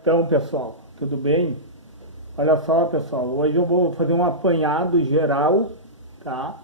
Então, pessoal, tudo bem? Olha só, pessoal, hoje eu vou fazer um apanhado geral, tá?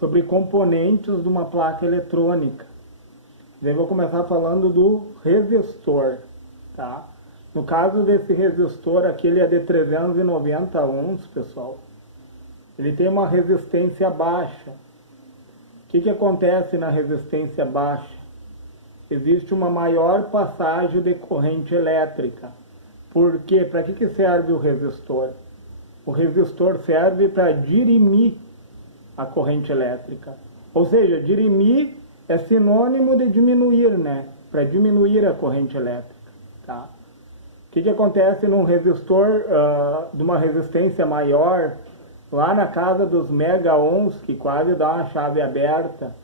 Sobre componentes de uma placa eletrônica. Daí vou começar falando do resistor, tá? No caso desse resistor aqui, ele é de 390 ohms, pessoal. Ele tem uma resistência baixa. O que acontece na resistência baixa? Existe uma maior passagem de corrente elétrica. Por quê? Para que serve o resistor? O resistor serve para dirimir a corrente elétrica. Ou seja, dirimir é sinônimo de diminuir, né? Para diminuir a corrente elétrica, tá? O que acontece num resistor de uma resistência maior, lá na casa dos mega ohms, que quase dá uma chave aberta,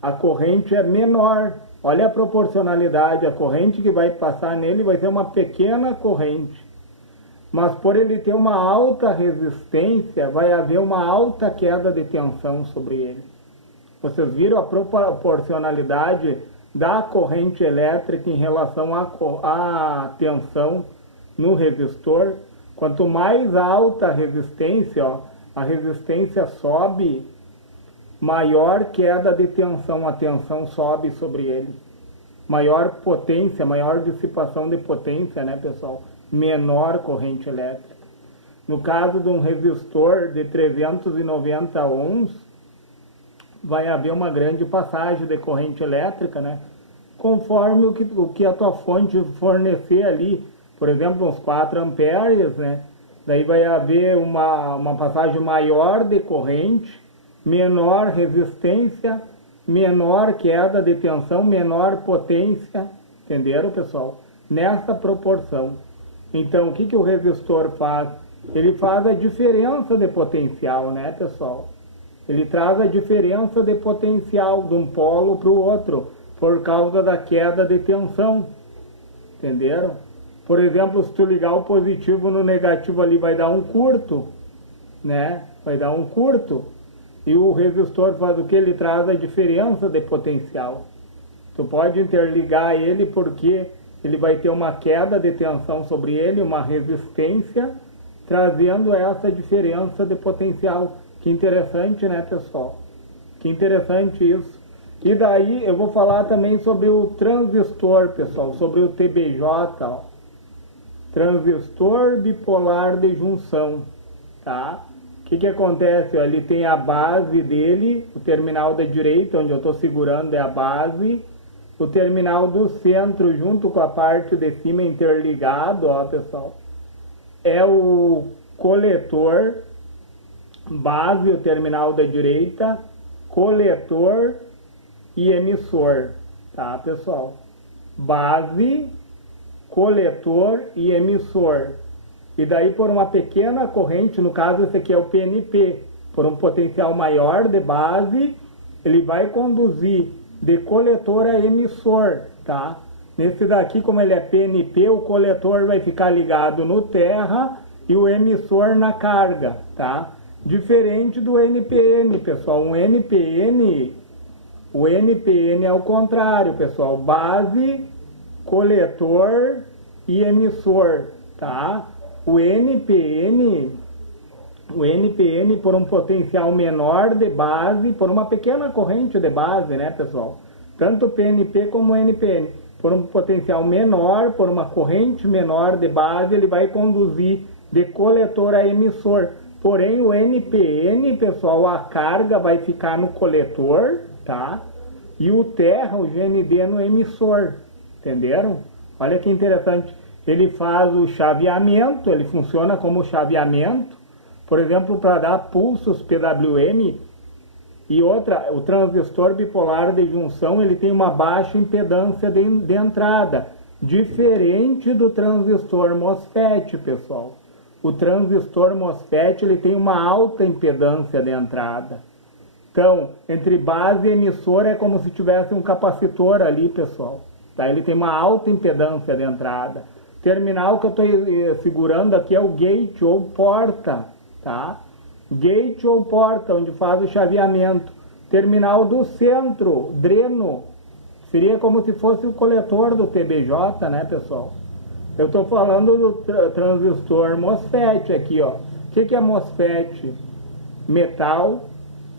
a corrente é menor. Olha a proporcionalidade, a corrente que vai passar nele vai ser uma pequena corrente. Mas por ele ter uma alta resistência, vai haver uma alta queda de tensão sobre ele. Vocês viram a proporcionalidade da corrente elétrica em relação à tensão no resistor? Quanto mais alta a resistência, a resistência sobe, maior queda de tensão, a tensão sobe sobre ele. Maior potência, maior dissipação de potência, né, pessoal? Menor corrente elétrica. No caso de um resistor de 390 ohms, vai haver uma grande passagem de corrente elétrica, né? Conforme o que a tua fonte fornecer ali. Por exemplo, uns 4 amperes, né? Daí vai haver uma passagem maior de corrente, menor resistência, menor queda de tensão, menor potência, entenderam, pessoal? Nessa proporção. Então, o que o resistor faz? Ele faz a diferença de potencial, né, pessoal? Ele traz a diferença de potencial de um polo para o outro, por causa da queda de tensão, entenderam? Por exemplo, se tu ligar o positivo no negativo ali, vai dar um curto, né? Vai dar um curto. E o resistor faz o que? Ele traz a diferença de potencial. Tu pode interligar ele porque ele vai ter uma queda de tensão sobre ele, uma resistência, trazendo essa diferença de potencial. Que interessante, né, pessoal? Que interessante isso. E daí eu vou falar também sobre o transistor, pessoal, sobre o TBJ, ó. Transistor bipolar de junção, tá? O que acontece? Ó, ele tem a base dele, o terminal da direita, onde eu estou segurando é a base, o terminal do centro junto com a parte de cima interligado, ó, pessoal, é o coletor, base, o terminal da direita, coletor e emissor, tá, pessoal? Base, coletor e emissor. E daí por uma pequena corrente, no caso esse aqui é o PNP, por um potencial maior de base, ele vai conduzir de coletor a emissor, tá? Nesse daqui, como ele é PNP, o coletor vai ficar ligado no terra e o emissor na carga, tá? Diferente do NPN, pessoal. O NPN é o contrário, pessoal. Base, coletor e emissor, tá? O NPN, por um potencial menor de base, por uma pequena corrente de base, né, pessoal? Tanto o PNP como o NPN, por um potencial menor, por uma corrente menor de base, ele vai conduzir de coletor a emissor. Porém, o NPN, pessoal, a carga vai ficar no coletor, tá? E o terra, o GND, no emissor, entenderam? Olha que interessante. Ele faz o chaveamento, ele funciona como chaveamento, por exemplo, para dar pulsos PWM. E outra, o transistor bipolar de junção, ele tem uma baixa impedância de entrada, diferente do transistor MOSFET, pessoal. O transistor MOSFET, ele tem uma alta impedância de entrada. Então, entre base e emissor é como se tivesse um capacitor ali, pessoal. Tá? Ele tem uma alta impedância de entrada. O terminal que eu estou segurando aqui é o gate ou porta, tá? Gate ou porta, onde faz o chaveamento. Terminal do centro, dreno, seria como se fosse o coletor do TBJ, né, pessoal? Eu estou falando do transistor MOSFET aqui, ó. O que é MOSFET? Metal,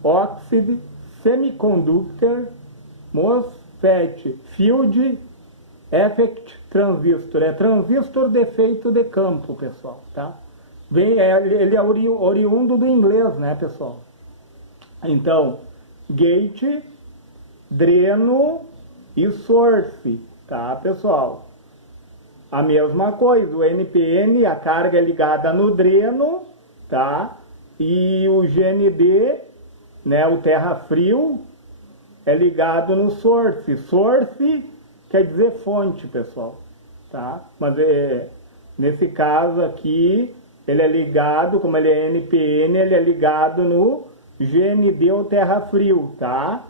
Oxide, Semiconductor, MOSFET, Field Effect Transistor. É transistor de efeito de campo, pessoal, tá? Ele é oriundo do inglês, né, pessoal? Então, gate, dreno e source, tá, pessoal? A mesma coisa, o NPN, a carga é ligada no dreno, tá? E o GND, né, o terra frio, é ligado no source. Source quer dizer fonte, pessoal, tá? Mas nesse caso aqui, ele é ligado, como ele é NPN, ele é ligado no GND ou terra frio, tá?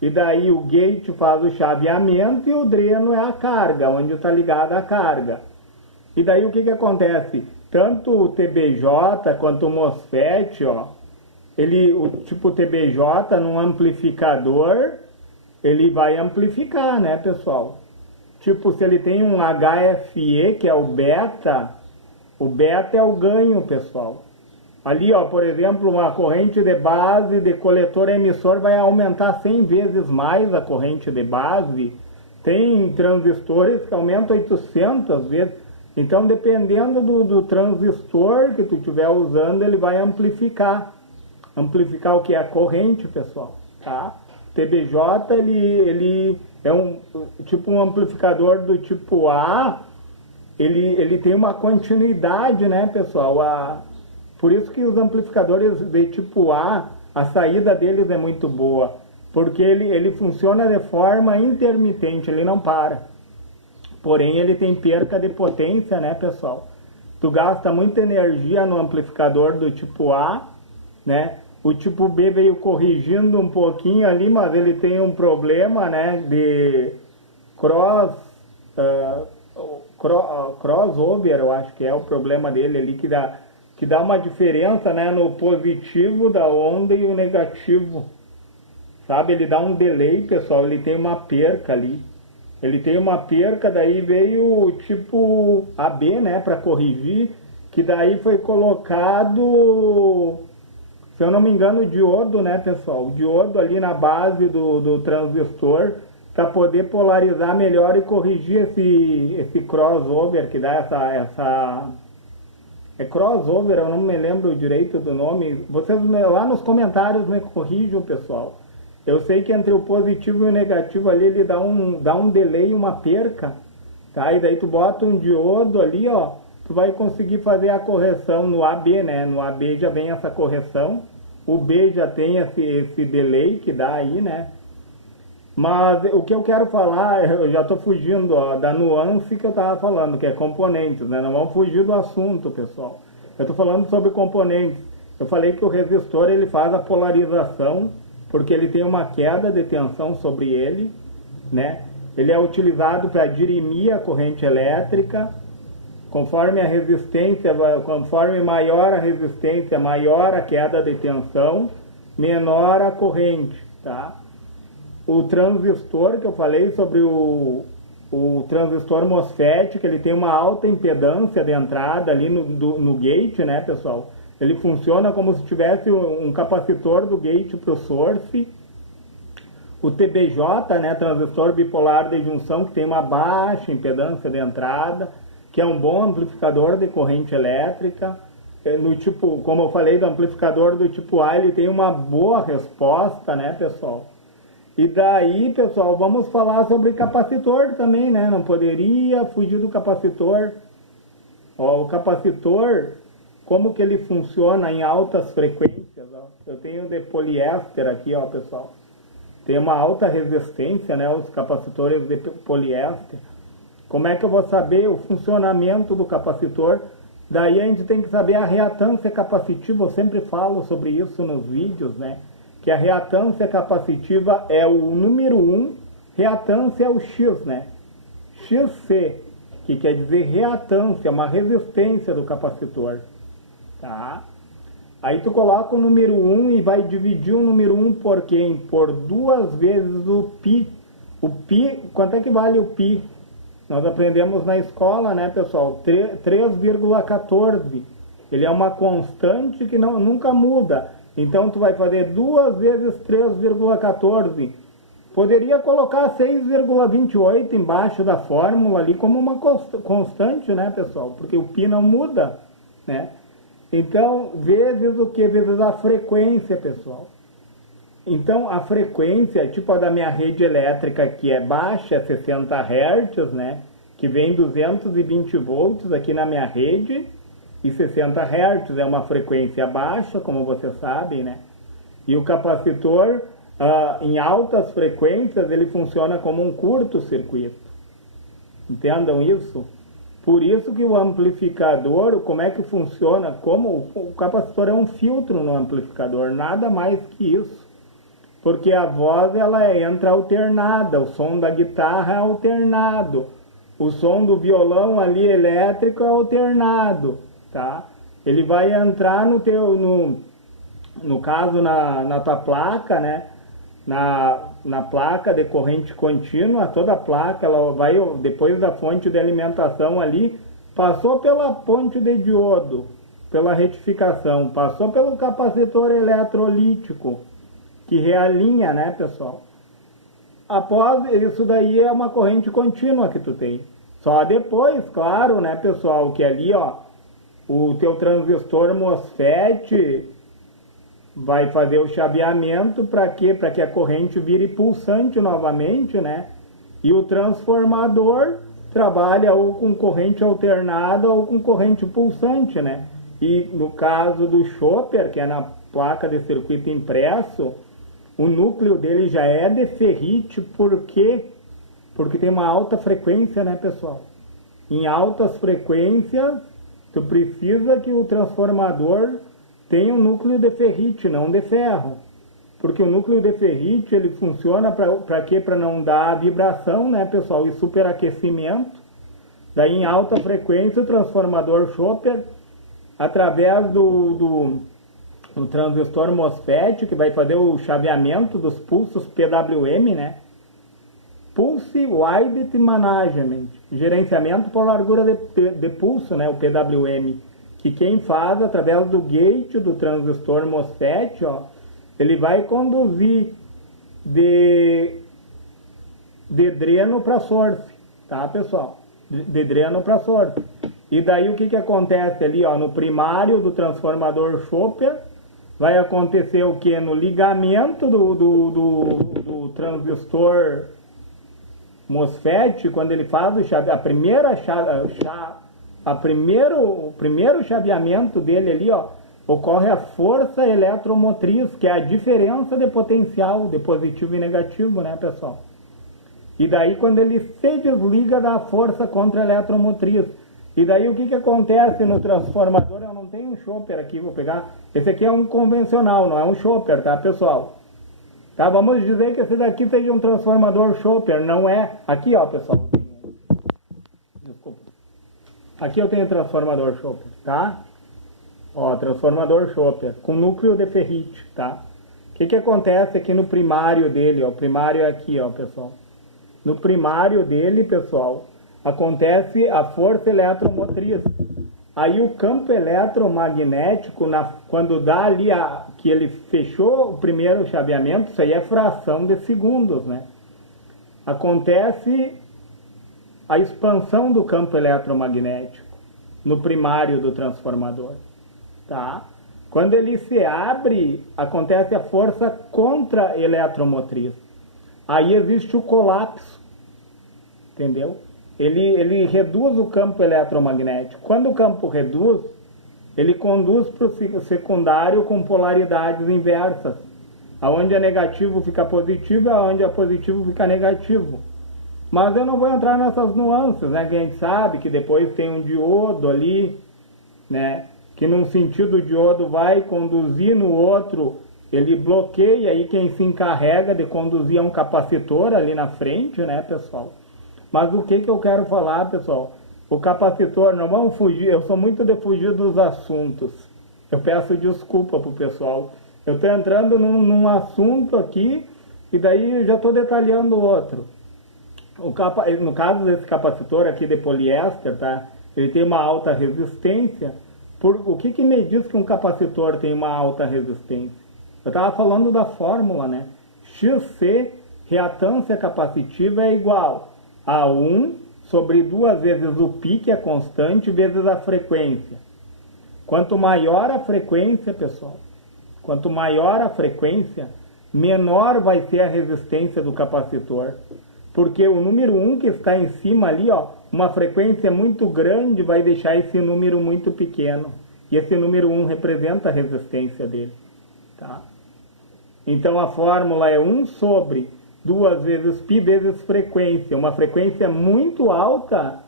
E daí o gate faz o chaveamento e o dreno é a carga, onde está ligada a carga. E daí o que acontece? Tanto o TBJ quanto o MOSFET, ó, o tipo TBJ num amplificador, ele vai amplificar, né, pessoal? Tipo, se ele tem um HFE, que é o beta é o ganho, pessoal. Ali, ó, por exemplo, uma corrente de base de coletor emissor vai aumentar 100 vezes mais a corrente de base. Tem transistores que aumentam 800 vezes. Então, dependendo do transistor que tu estiver usando, ele vai amplificar. Amplificar o que é a corrente, pessoal, tá? TBJ, ele é tipo um amplificador do tipo A, ele tem uma continuidade, né, pessoal? Por isso que os amplificadores de tipo A, a saída deles é muito boa, porque ele funciona de forma intermitente, ele não para. Porém, ele tem perca de potência, né, pessoal? Tu gasta muita energia no amplificador do tipo A, né? O tipo B veio corrigindo um pouquinho ali, mas ele tem um problema, né, de crossover, eu acho que é o problema dele ali, que dá uma diferença, né, no positivo da onda e o negativo, sabe? Ele dá um delay, pessoal, ele tem uma perca ali. Ele tem uma perca, daí veio o tipo AB, né, para corrigir, que daí foi colocado, se eu não me engano, o diodo, né, pessoal? O diodo ali na base do transistor, para poder polarizar melhor e corrigir esse crossover, que dá essa... É crossover, eu não me lembro direito do nome. Vocês lá nos comentários me corrijam, pessoal. Eu sei que entre o positivo e o negativo ali, ele dá um delay, uma perca, tá? E daí tu bota um diodo ali, ó, tu vai conseguir fazer a correção no AB, né? No AB já vem essa correção, o B já tem esse delay que dá aí, né? Mas o que eu quero falar, eu já estou fugindo, ó, da nuance que eu estava falando, que é componentes, né? Não vamos fugir do assunto, pessoal. Eu estou falando sobre componentes. Eu falei que o resistor ele faz a polarização, porque ele tem uma queda de tensão sobre ele, né? Ele é utilizado para dirimir a corrente elétrica. Conforme a resistência, conforme maior a resistência, maior a queda de tensão, menor a corrente, tá? O transistor, que eu falei sobre o transistor MOSFET, que ele tem uma alta impedância de entrada ali no gate, né, pessoal? Ele funciona como se tivesse um capacitor do gate para o source. O TBJ, né, transistor bipolar de junção, que tem uma baixa impedância de entrada, que é um bom amplificador de corrente elétrica. No tipo, como eu falei, do amplificador do tipo A, ele tem uma boa resposta, né, pessoal? E daí, pessoal, vamos falar sobre capacitor também, né? Não poderia fugir do capacitor. Ó, o capacitor, como que ele funciona em altas frequências? Ó? Eu tenho de poliéster aqui, ó, pessoal. Tem uma alta resistência, né? Os capacitores de poliéster. Como é que eu vou saber o funcionamento do capacitor? Daí a gente tem que saber a reatância capacitiva. Eu sempre falo sobre isso nos vídeos, né? Que a reatância capacitiva é o número 1, reatância é o X, né? XC, que quer dizer reatância, uma resistência do capacitor, tá? Aí tu coloca o número 1 e vai dividir o número 1 por quem? Por 2 vezes o π. O π, quanto é que vale o π? Nós aprendemos na escola, né, pessoal? 3,14. Ele é uma constante que nunca muda. Então, tu vai fazer 2 vezes 3,14. Poderia colocar 6,28 embaixo da fórmula ali como uma constante, né, pessoal? Porque o π não muda, né? Então, vezes o que? Vezes a frequência, pessoal. Então, a frequência, tipo a da minha rede elétrica, que é baixa, 60 Hz, né? Que vem 220 volts aqui na minha rede, e 60 Hz é uma frequência baixa, como vocês sabem, né? E o capacitor, em altas frequências, ele funciona como um curto-circuito. Entendam isso? Por isso que o amplificador, como é que funciona? Como o capacitor é um filtro no amplificador, nada mais que isso. Porque a voz ela entra alternada, o som da guitarra é alternado, o som do violão ali elétrico é alternado, tá? Ele vai entrar no caso na tua placa, né? Na placa de corrente contínua, toda a placa, ela vai, depois da fonte de alimentação ali, passou pela ponte de diodo, pela retificação, passou pelo capacitor eletrolítico, que realinha, né, pessoal? Após isso daí é uma corrente contínua que tu tem. Só depois, claro, né, pessoal, que ali, ó, o teu transistor MOSFET vai fazer o chaveamento para quê? Para que a corrente vire pulsante novamente, né? E o transformador trabalha ou com corrente alternada ou com corrente pulsante, né? E no caso do chopper, que é na placa de circuito impresso, o núcleo dele já é de ferrite, por quê? Porque tem uma alta frequência, né, pessoal? Em altas frequências, tu precisa que o transformador tenha um núcleo de ferrite, não de ferro. Porque o núcleo de ferrite, ele funciona para quê? Para não dar vibração, né, pessoal? E superaquecimento. Daí, em alta frequência, o transformador chopper, através do transistor MOSFET, que vai fazer o chaveamento dos pulsos PWM, né? Pulse Width Management, gerenciamento por largura de pulso, né? O PWM, que quem faz através do gate do transistor MOSFET, ó, ele vai conduzir de dreno para source, tá, pessoal? De dreno para source. E daí o que acontece ali, ó, no primário do transformador chopper, vai acontecer o que? No ligamento do transistor MOSFET, quando ele faz o primeiro chaveamento dele ali, ó, ocorre a força eletromotriz, que é a diferença de potencial de positivo e negativo, né, pessoal? E daí quando ele se desliga da força contra-eletromotriz, e daí o que acontece no transformador? Eu não tenho um chopper aqui, vou pegar. Esse aqui é um convencional, não é um chopper, tá, pessoal? Tá, vamos dizer que esse daqui seja um transformador chopper, não é. Aqui, ó, pessoal. Desculpa. Aqui eu tenho transformador chopper, tá? Ó, transformador chopper, com núcleo de ferrite, tá? O que acontece aqui no primário dele, ó? O primário é aqui, ó, pessoal. No primário dele, pessoal, acontece a força eletromotriz. Aí o campo eletromagnético, quando dá ali que ele fechou o primeiro chaveamento, isso aí é fração de segundos, né? Acontece a expansão do campo eletromagnético no primário do transformador, tá? Quando ele se abre, acontece a força contra-eletromotriz. Aí existe o colapso, entendeu? Ele reduz o campo eletromagnético. Quando o campo reduz, ele conduz para o secundário com polaridades inversas. Aonde é negativo fica positivo, aonde é positivo fica negativo. Mas eu não vou entrar nessas nuances, né? Que a gente sabe que depois tem um diodo ali, né? Que num sentido o diodo vai conduzir, no outro ele bloqueia, aí quem se encarrega de conduzir é um capacitor ali na frente, né, pessoal? Mas o que eu quero falar, pessoal? O capacitor, não vamos fugir, eu sou muito de fugir dos assuntos. Eu peço desculpa pro pessoal. Eu estou entrando num assunto aqui e daí eu já estou detalhando outro. No caso desse capacitor aqui de poliéster, tá? Ele tem uma alta resistência. O que me diz que um capacitor tem uma alta resistência? Eu estava falando da fórmula, né? XC, reatância capacitiva, é igual a 1 sobre 2 vezes o π, que é constante, vezes a frequência. Quanto maior a frequência, pessoal, quanto maior a frequência, menor vai ser a resistência do capacitor. Porque o número 1 que está em cima ali, ó, uma frequência muito grande vai deixar esse número muito pequeno. E esse número 1 representa a resistência dele. Tá? Então a fórmula é 1 sobre 2 vezes π vezes frequência. Uma frequência muito alta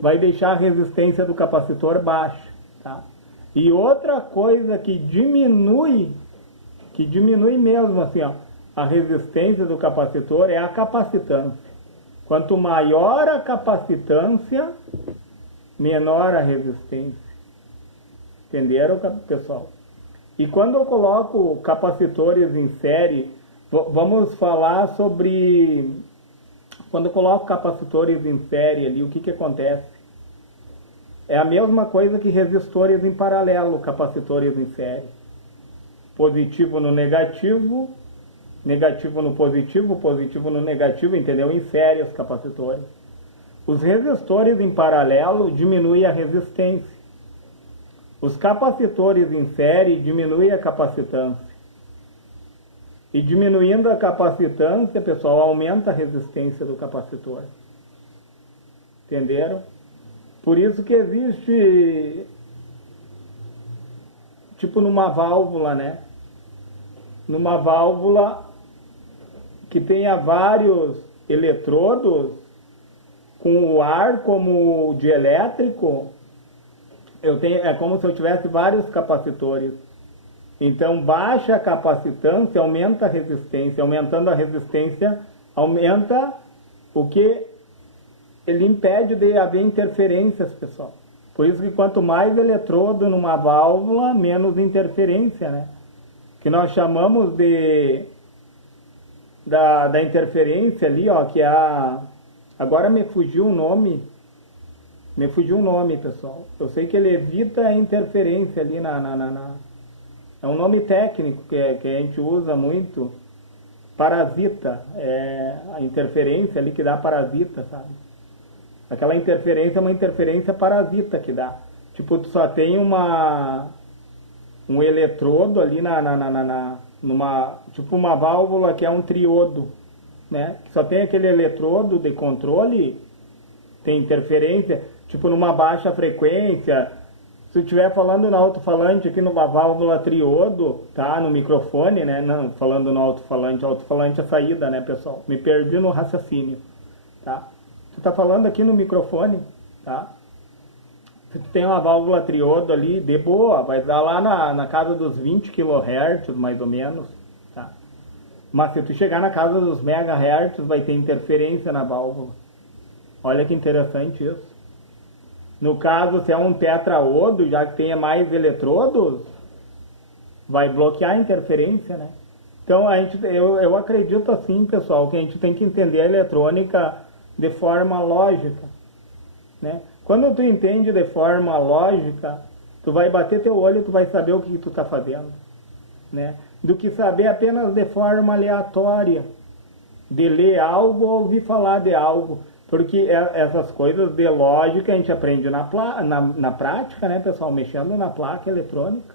vai deixar a resistência do capacitor baixa. Tá? E outra coisa que diminui mesmo assim, ó, a resistência do capacitor é a capacitância. Quanto maior a capacitância, menor a resistência. Entenderam, pessoal? E quando eu coloco capacitores em série, vamos falar sobre... Quando eu coloco capacitores em série ali, o que acontece? É a mesma coisa que resistores em paralelo, capacitores em série. Positivo no negativo, negativo no positivo, positivo no negativo, entendeu? Em série os capacitores. Os resistores em paralelo diminuem a resistência. Os capacitores em série diminuem a capacitância. E diminuindo a capacitância, pessoal, aumenta a resistência do capacitor. Entenderam? Por isso que existe, tipo numa válvula, né? Numa válvula que tenha vários eletrodos, com o ar como de elétrico, é como se eu tivesse vários capacitores. Então, baixa a capacitância, aumenta a resistência. Aumentando a resistência, aumenta o que ele impede de haver interferências, pessoal. Por isso que quanto mais eletrodo numa válvula, menos interferência, né? Que nós chamamos da interferência ali, ó, que é a... Agora me fugiu o nome. Me fugiu o nome, pessoal. Eu sei que ele evita a interferência ali É um nome técnico que a gente usa muito. Parasita. É a interferência ali que dá parasita, sabe? Aquela interferência é uma interferência parasita que dá. Tipo, tu só tem um eletrodo ali tipo uma válvula que é um triodo, né? Que só tem aquele eletrodo de controle, tem interferência, tipo numa baixa frequência. Se eu estiver falando no alto-falante aqui numa válvula triodo, tá? No microfone, né? Não, falando no alto-falante é a saída, né, pessoal? Me perdi no raciocínio, tá? Tu tá falando aqui no microfone, tá? Se tu tem uma válvula triodo ali, de boa, vai dar lá na casa dos 20 kHz, mais ou menos, tá? Mas se tu chegar na casa dos MHz, vai ter interferência na válvula. Olha que interessante isso. No caso, se é um tetraodo, já que tenha mais eletrodos, vai bloquear a interferência, né? Então, eu acredito assim, pessoal, que a gente tem que entender a eletrônica de forma lógica, né? Quando tu entende de forma lógica, tu vai bater teu olho e tu vai saber o que tu está fazendo, né? Do que saber apenas de forma aleatória, de ler algo ou ouvir falar de algo. Porque essas coisas de lógica a gente aprende na prática, né, pessoal? Mexendo na placa eletrônica,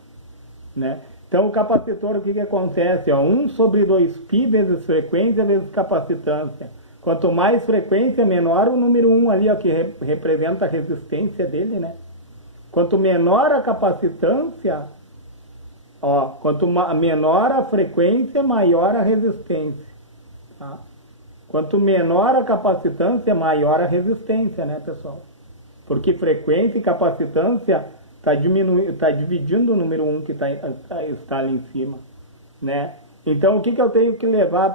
né? Então, o capacitor, o que acontece? 1 sobre 2π vezes frequência vezes capacitância. Quanto mais frequência, menor o número 1 ali, ó, que representa a resistência dele, né? Quanto menor a capacitância, ó, quanto menor a frequência, maior a resistência, tá? Quanto menor a capacitância, maior a resistência, né, pessoal? Porque frequência e capacitância está dividindo o número 1 que está ali em cima, né? Então, o que eu tenho que levar